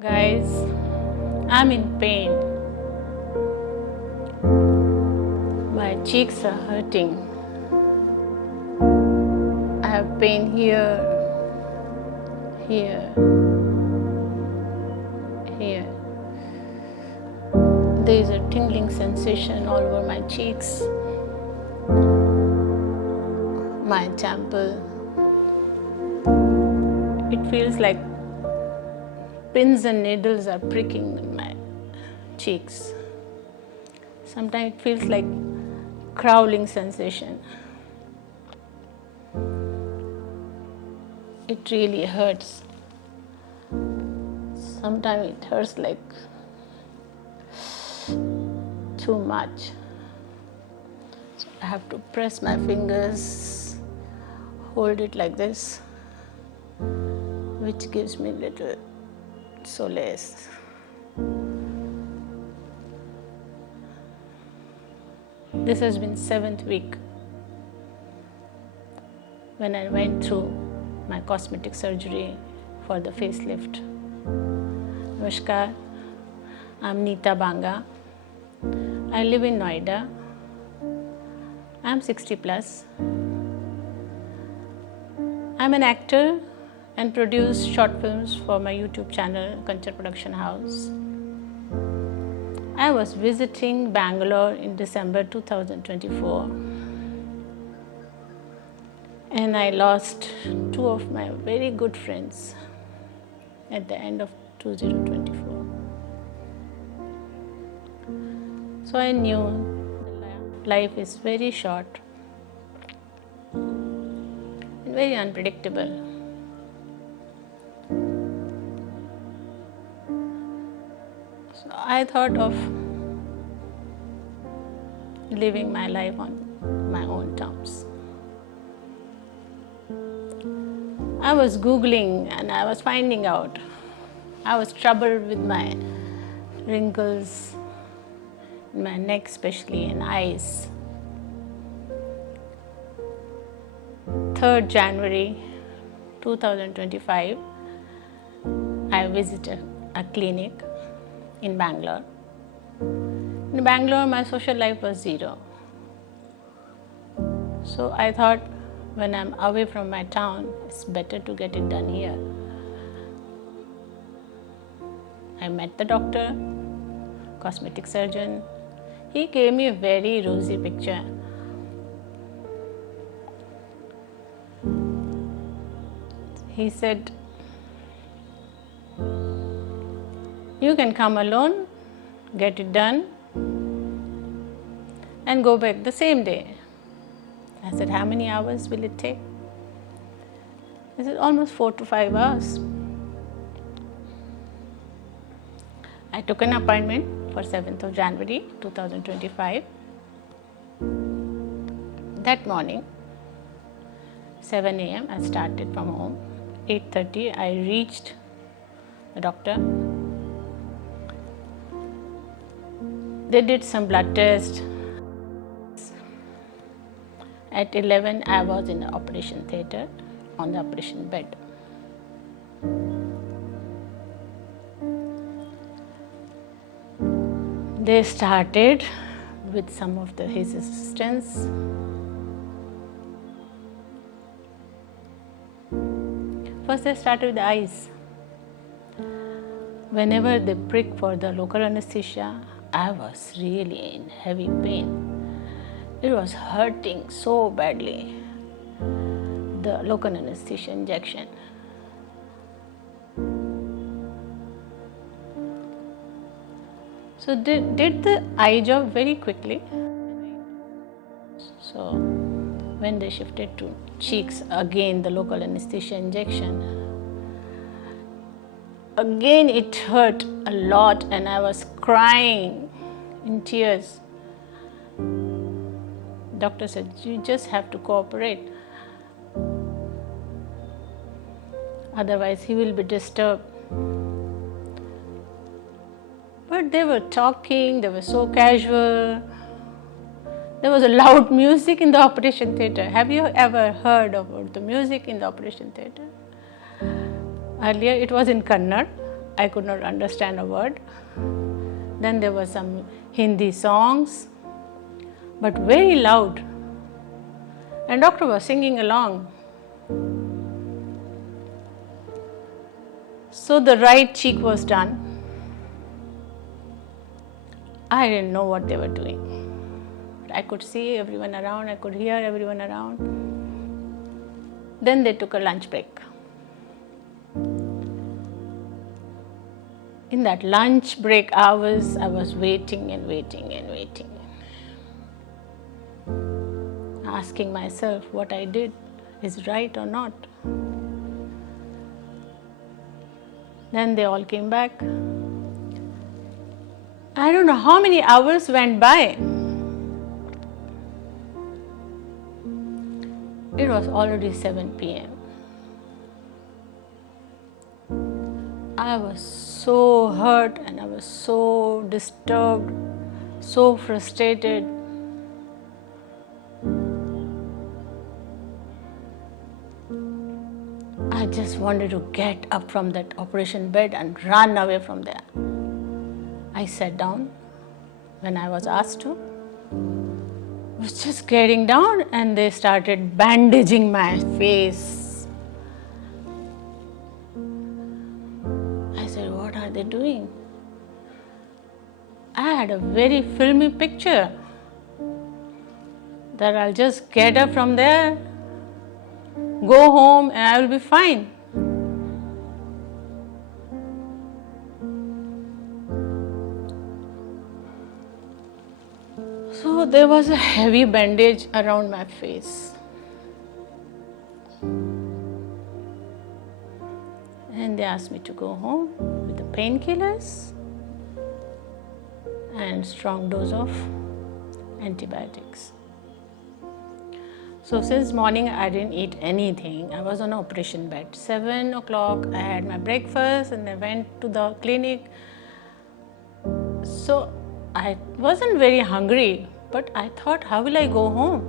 Guys, I'm in pain. My cheeks are hurting. I have pain here, here, here. There is a tingling sensation all over my cheeks, my temple. It feels like pins and needles are pricking in my cheeks. Sometimes it feels like crawling sensation. It really hurts. Sometimes it hurts like too much. So I have to press my fingers, hold it like this, which gives me little solace. This has been 7th week when I went through my cosmetic surgery for the facelift. Namaskar, I'm Neeta Banga. I live in Noida. I'm 60 plus. I'm an actor and produce short films for my YouTube channel, Culture Production House. I was visiting Bangalore in December 2024 and I lost 2 of my very good friends at the end of 2024. So I knew life is very short and very unpredictable. So I thought of living my life on my own terms. I was Googling and I was finding out. I was troubled with my wrinkles in my neck, especially, and eyes. 3rd January 2025, I visited a clinic in Bangalore. In Bangalore, my social life was zero. So I thought, when I'm away from my town, it's better to get it done here. I met the doctor, cosmetic surgeon. He gave me a very rosy picture. He said, you can come alone, get it done, and go back the same day. I said, how many hours will it take? He said, almost 4 to 5 hours. I took an appointment for 7th of January 2025. That morning, 7 a.m. I started from home. 8:30 I reached the doctor. They did some blood tests. At 11 I was in the operation theatre on the operation bed. They started with some of his assistants. First they started with the eyes. Whenever they prick for the local anesthesia, I was really in heavy pain. It was hurting so badly, the local anesthesia injection. So they did the eye job very quickly. So when they shifted to cheeks, again the local anesthesia injection, again it hurt a lot and I was crying in tears. Doctor said, you just have to cooperate. Otherwise he will be disturbed. But they were talking, they were so casual. There was a loud music in the operation theatre. Have you ever heard about the music in the operation theatre? Earlier it was in Kannada, I could not understand a word. Then there were some Hindi songs, but very loud. And doctor was singing along. So the right cheek was done. I didn't know what they were doing. But I could see everyone around, I could hear everyone around. Then they took a lunch break. In that lunch break hours, I was waiting and waiting and waiting. Asking myself what I did is right or not. Then they all came back. I don't know how many hours went by. It was already 7 p.m. I was so hurt and I was so disturbed, so frustrated. I just wanted to get up from that operation bed and run away from there. I sat down when I was asked to. I was just getting down and they started bandaging my face. I said, what are they doing? I had a very filmy picture that I'll just get up from there, go home and I will be fine. So there was a heavy bandage around my face. And they asked me to go home with the painkillers and strong dose of antibiotics. So since morning I didn't eat anything. I was on an operation bed. 7 o'clock I had my breakfast and I went to the clinic. So I wasn't very hungry, but I thought, how will I go home?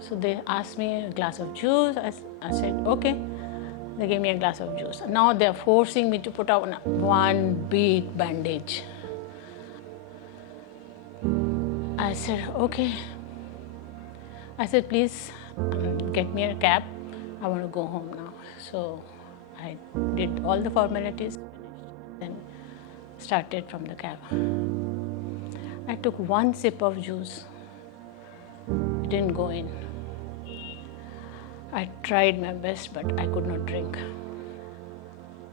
So they asked me a glass of juice. I said, okay. They gave me a glass of juice. Now they're forcing me to put on one big bandage. I said, okay. I said, please get me a cab. I want to go home now. So I did all the formalities, then started from the cab. I took one sip of juice. It didn't go in. I tried my best, but I could not drink.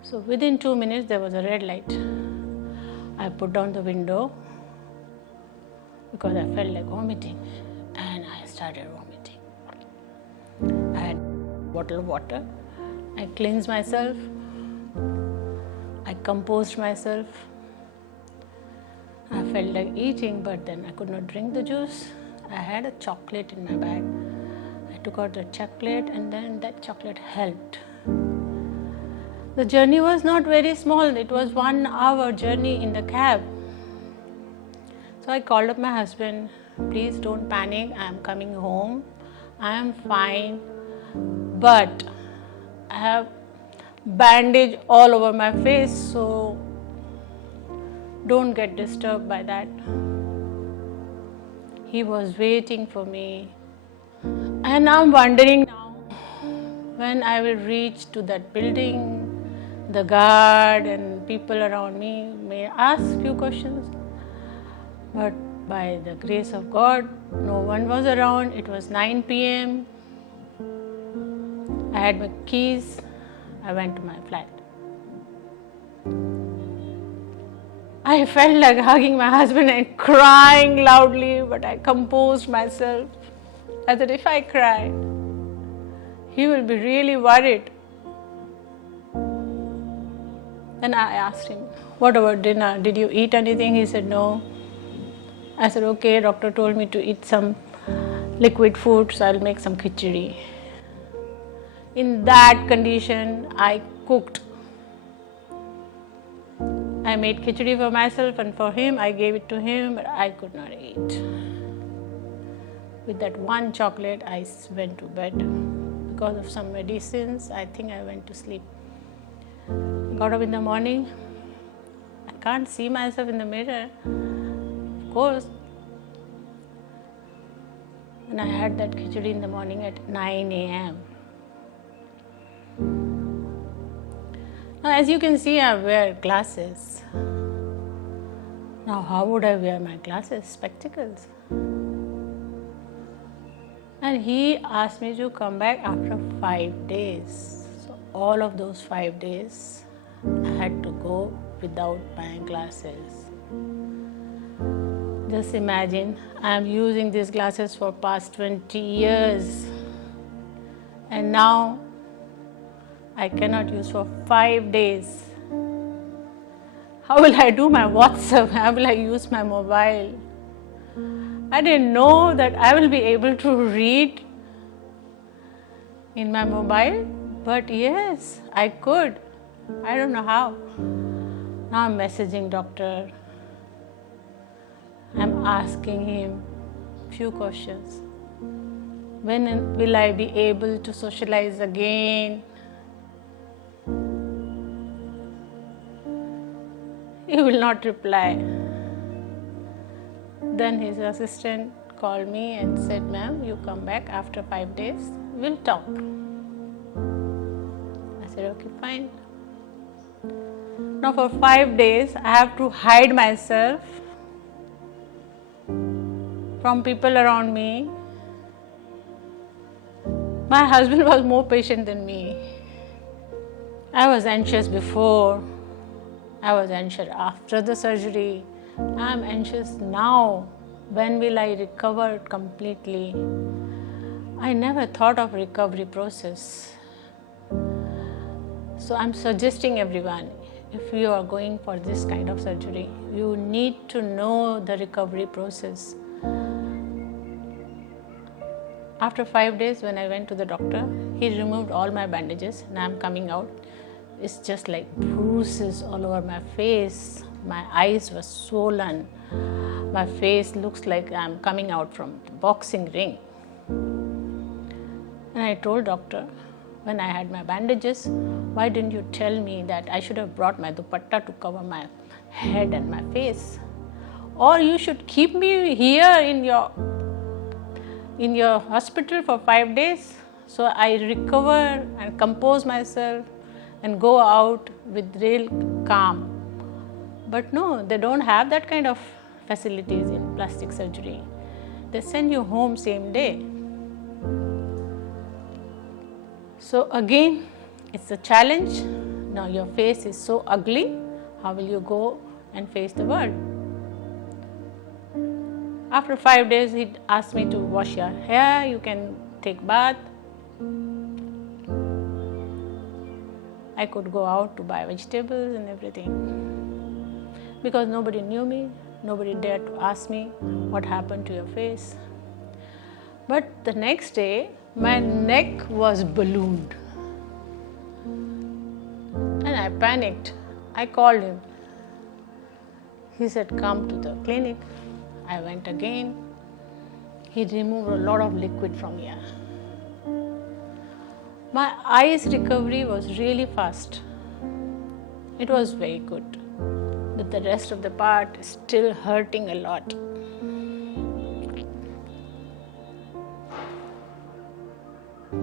So within 2 minutes, there was a red light. I put down the window because I felt like vomiting, and I started vomiting. I had a bottle of water. I cleansed myself. I composed myself. I felt like eating, but then I could not drink the juice. I had a chocolate in my bag. I took out the chocolate and then that chocolate helped. The journey was not very small. It was 1 hour journey in the cab. So I called up my husband. Please don't panic. I am coming home. I am fine. But I have bandage all over my face, so don't get disturbed by that. He was waiting for me. And I'm wondering now when I will reach to that building, the guard and people around me may ask few questions. But by the grace of God, no one was around. It was 9 p.m. I had my keys. I went to my flat. I felt like hugging my husband and crying loudly, but I composed myself. I said, if I cry, he will be really worried. Then I asked him, what about dinner? Did you eat anything? He said, no. I said, okay, doctor told me to eat some liquid food, so I'll make some khichdi. In that condition, I cooked. I made khichdi for myself and for him. I gave it to him, but I could not eat. With that one chocolate, I went to bed. Because of some medicines, I think I went to sleep. Got up in the morning, I can't see myself in the mirror, of course. And I had that khichdi in the morning at 9 a.m. Now, as you can see, I wear glasses. Now, how would I wear my glasses? Spectacles. And he asked me to come back after 5 days. So, all of those 5 days, I had to go without my glasses. Just imagine, I am using these glasses for past 20 years. And now, I cannot use for 5 days. How will I do my WhatsApp? How will I use my mobile? I didn't know that I will be able to read in my mobile, but yes, I could. I don't know how. Now I'm messaging doctor. I'm asking him few questions. When will I be able to socialize again? He will not reply. Then his assistant called me and said, "Ma'am, you come back after 5 days, we'll talk." I said, "Okay, fine." Now for 5 days, I have to hide myself from people around me. My husband was more patient than me. I was anxious before. I was anxious after the surgery. I'm anxious now. When will I recover completely? I never thought of recovery process. So I'm suggesting everyone, if you are going for this kind of surgery, you need to know the recovery process. After 5 days, when I went to the doctor, he removed all my bandages and I'm coming out. It's just like bruises all over my face. My eyes were swollen. My face looks like I'm coming out from the boxing ring. And I told doctor, when I had my bandages, why didn't you tell me that I should have brought my dupatta to cover my head and my face? Or you should keep me here in your hospital for 5 days so I recover and compose myself and go out with real calm. But no, they don't have that kind of facilities in plastic surgery. They send you home same day. So again, it's a challenge. Now your face is so ugly. How will you go and face the world? After 5 days, he asked me to wash your hair. You can take bath. I could go out to buy vegetables and everything. Because nobody knew me, nobody dared to ask me what happened to your face. But the next day, my neck was ballooned. And I panicked. I called him. He said, "Come to the clinic." I went again. He removed a lot of liquid from here. My eyes recovery was really fast. It was very good. But the rest of the part is still hurting a lot.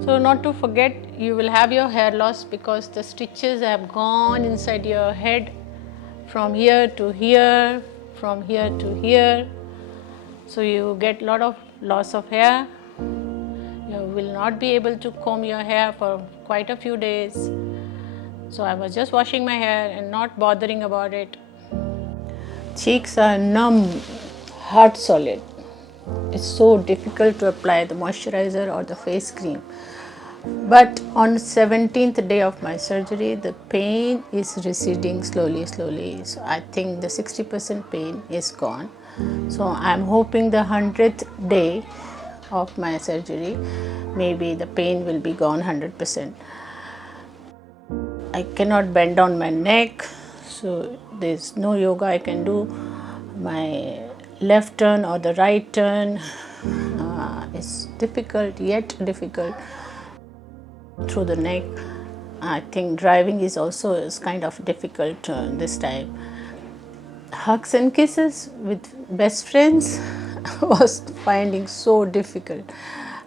So not to forget, you will have your hair loss because the stitches have gone inside your head from here to here, from here to here. So you get a lot of loss of hair. You will not be able to comb your hair for quite a few days. So I was just washing my hair and not bothering about it. Cheeks are numb, heart solid. It's so difficult to apply the moisturizer or the face cream. But on the 17th day of my surgery, the pain is receding slowly. So I think the 60% pain is gone. So I'm hoping the 100th day of my surgery, maybe the pain will be gone 100%. I cannot bend down my neck, so there's no yoga I can do. My left turn or the right turn is difficult, yet difficult through the neck. I think driving is kind of difficult this time. Hugs and kisses with best friends was finding so difficult.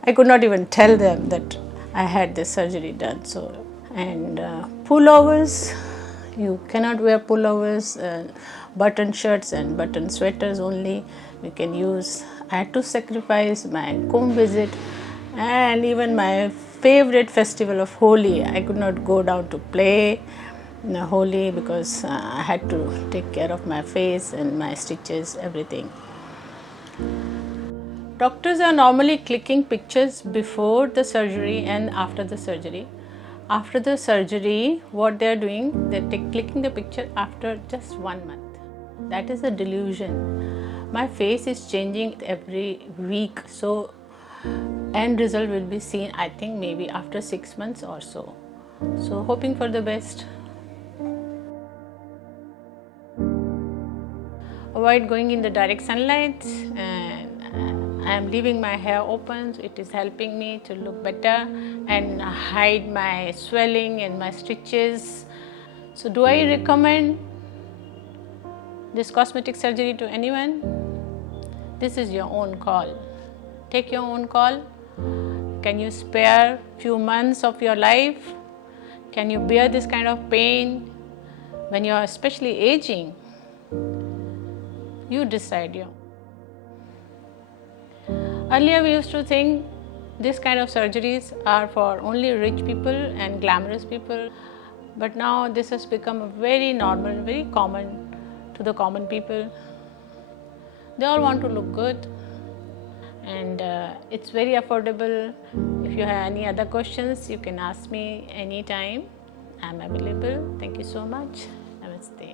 I could not even tell them that I had this surgery done. So, and pullovers, you cannot wear pullovers, button shirts and button sweaters only. You can use. I had to sacrifice my comb visit and even my favorite festival of Holi. I could not go down to play Holi because I had to take care of my face and my stitches, everything. Doctors are normally clicking pictures before the surgery and after the surgery. After the surgery, what they are doing, they're clicking the picture after just 1 month. That is a delusion. My face is changing every week, so end result will be seen, I think, maybe after 6 months or so. So hoping for the best. Avoid going in the direct sunlight, and I am leaving my hair open. It is helping me to look better and hide my swelling and my stitches. So do I recommend this cosmetic surgery to anyone? This is your own call. Take your own call. Can you spare few months of your life? Can you bear this kind of pain when you are especially aging? You decide. Earlier we used to think this kind of surgeries are for only rich people and glamorous people, but now this has become very normal, very common to the common people. They all want to look good, and it's very affordable. If you have any other questions, you can ask me anytime. I'm available. Thank you so much. Namaste.